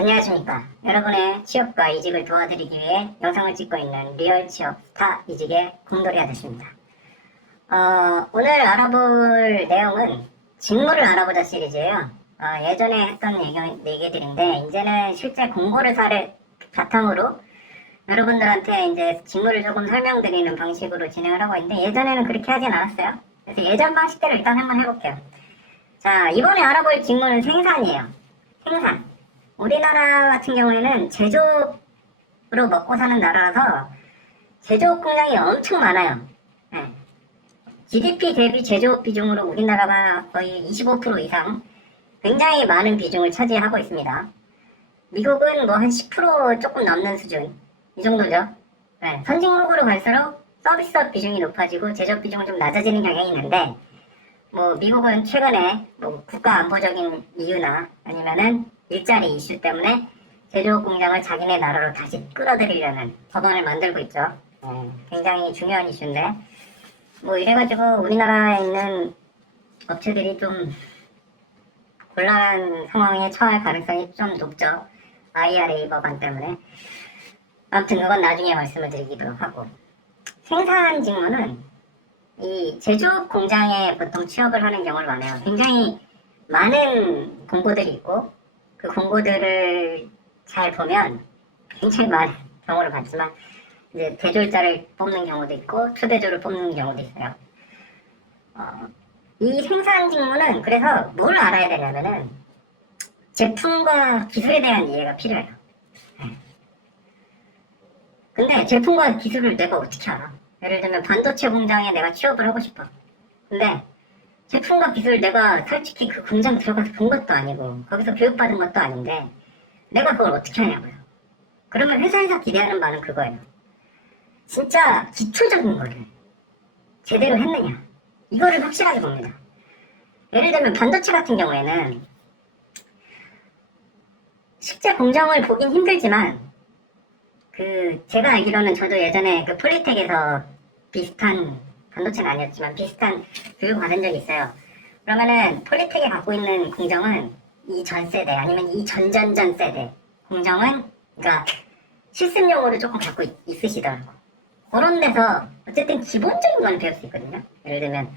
안녕하십니까. 여러분의 취업과 이직을 도와드리기 위해 영상을 찍고 있는 리얼 취업 스타 이직의 공돌이 아저씨입니다. 오늘 알아볼 내용은 직무를 알아보자 시리즈예요. 예전에 했던 얘기들인데 이제는 실제 공고를 바탕으로 여러분들한테 이제 직무를 조금 설명드리는 방식으로 진행을 하고 있는데 예전에는 그렇게 하진 않았어요. 그래서 예전 방식대로 일단 한번 해볼게요. 자, 이번에 알아볼 직무는 생산이에요. 생산. 우리나라 같은 경우에는 제조업으로 먹고 사는 나라라서 제조업 공장이 엄청 많아요. 네. GDP 대비 제조업 비중으로 우리나라가 거의 25% 이상 굉장히 많은 비중을 차지하고 있습니다. 미국은 뭐 한 10% 조금 넘는 수준 이 정도죠. 네. 선진국으로 갈수록 서비스업 비중이 높아지고 제조업 비중은 좀 낮아지는 경향이 있는데 뭐 미국은 최근에 뭐 국가 안보적인 이유나 아니면은 일자리 이슈 때문에 제조업 공장을 자기네 나라로 다시 끌어들이려는 법안을 만들고 있죠. 굉장히 중요한 이슈인데 뭐 이래가지고 우리나라에 있는 업체들이 좀 곤란한 상황에 처할 가능성이 좀 높죠. IRA 법안 때문에. 아무튼 그건 나중에 말씀을 드리기도 하고. 생산 직무는 이 제조업 공장에 보통 취업을 하는 경우를 많아요. 굉장히 많은 공고들이 있고 그 공고들을 잘 보면 굉장히 많은 경우를 봤지만 이제 대졸자를 뽑는 경우도 있고 초대졸을 뽑는 경우도 있어요. 이 생산 직무는 그래서 뭘 알아야 되냐면은 제품과 기술에 대한 이해가 필요해요. 근데 제품과 기술을 내가 어떻게 알아? 예를 들면 반도체 공장에 내가 취업을 하고 싶어. 근데 제품과 기술 내가 솔직히 그 공장 들어가서 본 것도 아니고 거기서 교육받은 것도 아닌데 내가 그걸 어떻게 하냐고요. 그러면 회사에서 기대하는 바는 그거예요. 진짜 기초적인 거를 제대로 했느냐. 이거를 확실하게 봅니다. 예를 들면 반도체 같은 경우에는 실제 공정을 보긴 힘들지만 제가 알기로는 저도 예전에 그 폴리텍에서 비슷한 반도체는 아니었지만 비슷한 교육을 받은 적이 있어요. 그러면은 폴리텍에 갖고 있는 공정은 이 전 세대 아니면 이 전전전 세대 공정은 그러니까 실습용으로 조금 갖고 있으시더라고. 그런 데서 어쨌든 기본적인 건 배울 수 있거든요. 예를 들면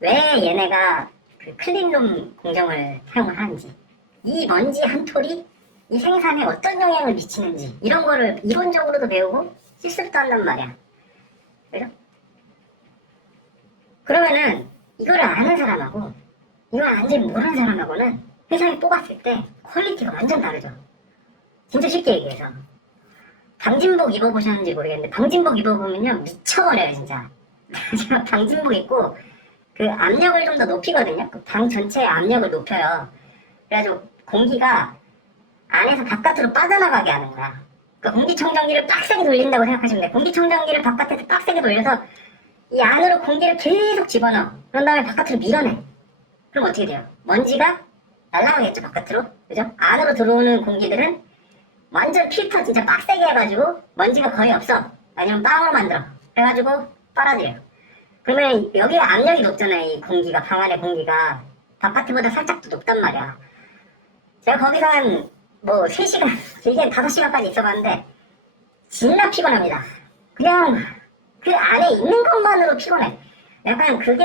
왜 얘네가 그 클린룸 공정을 사용을 하는지 이 먼지 한 톨이 이 생산에 어떤 영향을 미치는지 이런 거를 이론적으로도 배우고 실습도 한단 말이야. 그죠? 그러면은 이거를 아는 사람하고 이걸 완전히 모르는 사람하고는 회사에 뽑았을 때 퀄리티가 완전 다르죠. 진짜 쉽게 얘기해서 방진복 입어보셨는지 모르겠는데 방진복 입어보면요 미쳐버려요 진짜. 제가 방진복 입고 그 압력을 좀 더 높이거든요. 그 방 전체의 압력을 높여요. 그래가지고 공기가 안에서 바깥으로 빠져나가게 하는 거야. 그 공기청정기를 빡세게 돌린다고 생각하시면 돼요. 공기청정기를 바깥에서 빡세게 돌려서 이 안으로 공기를 계속 집어넣어. 그런 다음에 바깥으로 밀어내. 그럼 어떻게 돼요? 먼지가 날아가겠죠, 바깥으로. 그죠? 안으로 들어오는 공기들은 완전 필터 진짜 빡세게 해가지고 먼지가 거의 없어. 아니면 빵으로 만들어. 그래가지고 빨아들여요. 그러면 여기에 압력이 높잖아요, 이 공기가. 방 안의 공기가. 바깥보다 살짝 더 높단 말이야. 제가 거기서 한 뭐 3시간, 길게는 5시간까지 있어봤는데 진짜 피곤합니다. 그냥 그 안에 있는 것만으로 피곤해. 약간 그게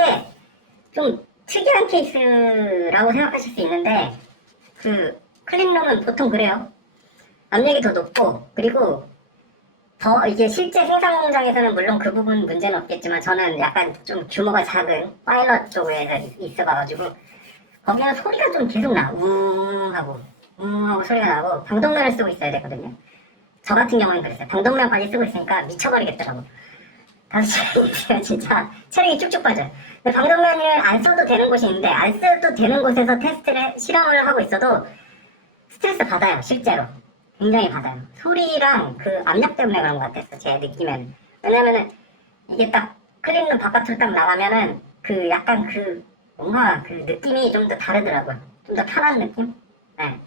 좀 특이한 케이스라고 생각하실 수 있는데 그 클린룸은 보통 그래요. 압력이 더 높고 그리고 더 이게 실제 생산 공장에서는 물론 그 부분 문제는 없겠지만 저는 약간 좀 규모가 작은 파일럿 쪽에 있어봐가지고 거기는 소리가 좀 계속 나. 하고 소리가 나고 방독면을 쓰고 있어야 되거든요. 저 같은 경우는 그랬어요. 방독면까지 쓰고 있으니까 미쳐버리겠더라고. 5시간이면 진짜 체력이 쭉쭉 빠져요. 근데 방독면을 안 써도 되는 곳이 있는데 안 써도 되는 곳에서 실험을 하고 있어도 스트레스 받아요. 실제로. 굉장히 받아요. 소리랑 그 압력 때문에 그런 것 같았어. 제 느낌에는. 왜냐면은 이게 딱 클린룸 바깥으로 딱 나가면은 그 약간 그 뭔가 그 느낌이 좀 더 다르더라고요. 좀 더 편한 느낌? 네.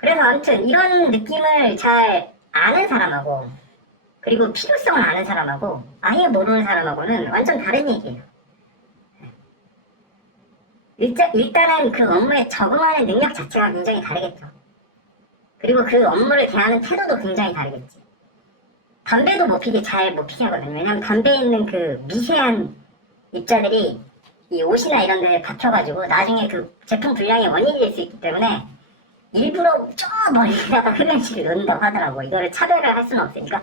그래서 아무튼 이런 느낌을 잘 아는 사람하고 그리고 필요성을 아는 사람하고 아예 모르는 사람하고는 완전 다른 얘기예요. 일단은 그 업무에 적응하는 능력 자체가 굉장히 다르겠죠. 그리고 그 업무를 대하는 태도도 굉장히 다르겠지. 담배도 못 피게 잘 못 피게 하거든요. 왜냐면 담배에 있는 그 미세한 입자들이 이 옷이나 이런 데에 박혀가지고 나중에 그 제품 불량의 원인이 될 수 있기 때문에 일부러 저 멀리다가 흡연실을 넣는다고 하더라고. 이거를 차별을 할 수는 없으니까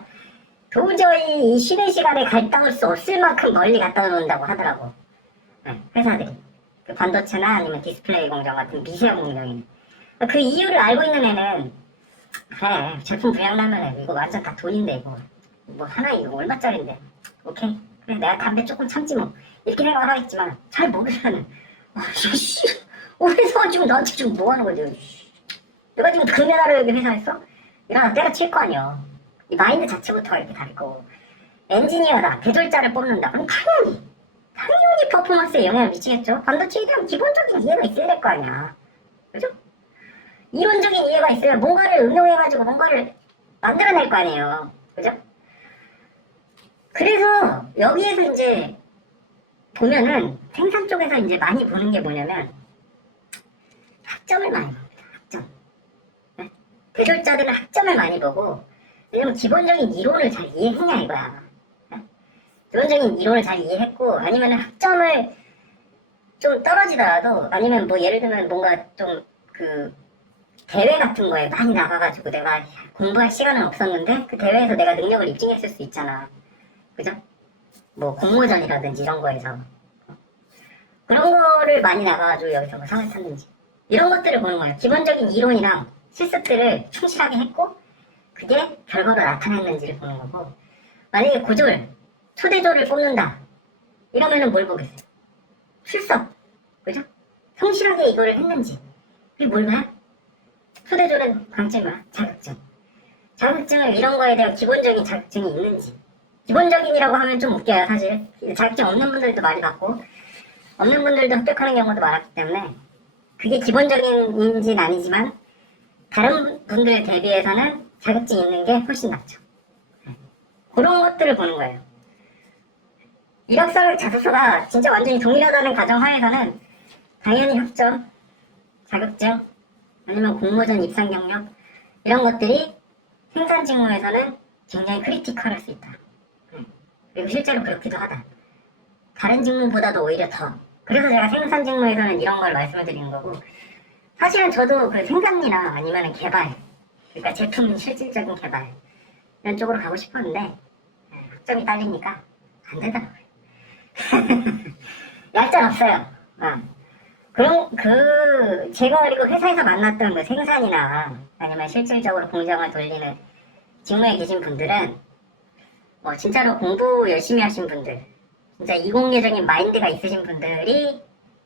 도저히 이 쉬는 시간에 갈당할 수 없을 만큼 멀리 갖다 놓는다고 하더라고. 네, 회사들이. 그 반도체나 아니면 디스플레이 공정 같은 미세한 공정이는. 그 이유를 알고 있는 애는 그래 제품 불량 나면 이거 완전 다 돈인데 이거 뭐 하나 이거 얼마짜린데 오케이 그래 내가 담배 조금 참지 뭐 이렇게 생각을 하겠지만 잘 모르면은 씨 회사가 지금 나한테 지금 뭐 하는 거지? 내가 지금 금연하러 여기 회사에서 일어나 때려칠 거 아니야. 이 마인드 자체부터가 이렇게 다를 거고 엔지니어다 개돌자를 뽑는다 그럼 당연히 퍼포먼스에 영향을 미치겠죠. 반도체에 대한 기본적인 이해가 있어야 될 거 아니야. 그죠? 이론적인 이해가 있어야 뭔가를 응용해가지고 뭔가를 만들어낼 거 아니에요. 그죠? 그래서 여기에서 이제 보면은 생산 쪽에서 이제 많이 보는 게 뭐냐면 학점을 많이 봅니다. 학점. 네? 대졸자들은 학점을 많이 보고 왜냐면 기본적인 이론을 잘 이해했냐 이거야. 네? 기본적인 이론을 잘 이해했고 아니면 학점을 좀 떨어지더라도 아니면 뭐 예를 들면 뭔가 좀 그 대회 같은 거에 많이 나가가지고 내가 공부할 시간은 없었는데 그 대회에서 내가 능력을 입증했을 수 있잖아. 그죠? 뭐 공모전이라든지 이런 거에서 그런 거를 많이 나가가지고 여기서 뭐 상을 탔는지 이런 것들을 보는 거예요. 기본적인 이론이랑 실습들을 충실하게 했고 그게 결과로 나타냈는지를 보는 거고 만약에 고졸, 초대졸을 뽑는다 이러면은 뭘 보겠어요? 출석, 그죠? 성실하게 이거를 했는지 그게 뭘 봐요? 초대졸은 강점이 뭐야? 자격증. 자격증을 이런 거에 대한 기본적인 자격증이 있는지 기본적인이라고 하면 좀 웃겨요 사실. 자격증 없는 분들도 많이 받고 없는 분들도 흡격하는 경우도 많았기 때문에 그게 기본적인지는 아니지만 다른 분들 대비해서는 자격증이 있는 게 훨씬 낫죠. 그런 것들을 보는 거예요. 이력서 자소서가 진짜 완전히 동일하다는 가정하에서는 당연히 학점, 자격증, 아니면 공모전 입상 경력 이런 것들이 생산 직무에서는 굉장히 크리티컬할 수 있다. 그리고 실제로 그렇기도 하다. 다른 직무보다도 오히려 더. 그래서 제가 생산 직무에서는 이런 걸 말씀을 드리는 거고 사실은 저도 그 생산이나 아니면 개발 그러니까 제품 실질적인 개발 이런 쪽으로 가고 싶었는데 학점이 딸리니까 안 되더라고요. 얄짤 없어요. 그럼 제가 그리고 회사에서 만났던 그 생산이나 아니면 실질적으로 공장을 돌리는 직무에 계신 분들은 진짜로 공부 열심히 하신 분들 진짜 이공계적인 마인드가 있으신 분들이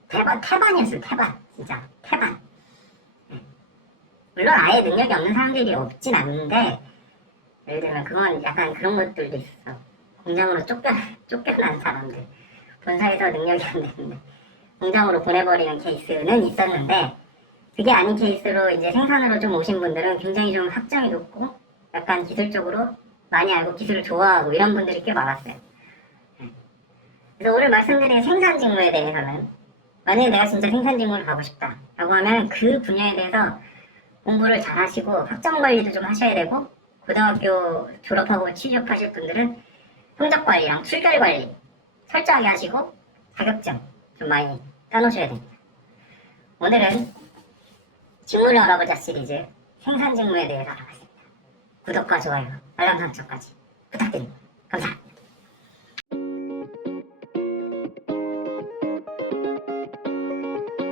태반이었어요. 진짜 태반. 물론 아예 능력이 없는 사람들이 없진 않는데 예를 들면 그건 약간 그런 것들도 있어. 공장으로 쫓겨난 사람들 본사에서 능력이 안 되는데 공장으로 보내버리는 케이스는 있었는데 그게 아닌 케이스로 이제 생산으로 좀 오신 분들은 굉장히 좀 학점이 높고 약간 기술적으로 많이 알고 기술을 좋아하고 이런 분들이 꽤 많았어요. 그래서 오늘 말씀드린 생산 직무에 대해서는 만약에 내가 진짜 생산 직무를 가고 싶다 라고 하면 그 분야에 대해서 공부를 잘 하시고 학점 관리도 좀 하셔야 되고 고등학교 졸업하고 취업하실 분들은 성적 관리랑 출결 관리 철저하게 하시고 자격증 좀 많이 따놓으셔야 됩니다. 오늘은 직무를 알아보자 시리즈 생산 직무에 대해서 알아봤습니다. 구독과 좋아요, 알람 설정까지 부탁드립니다. 감사합니다.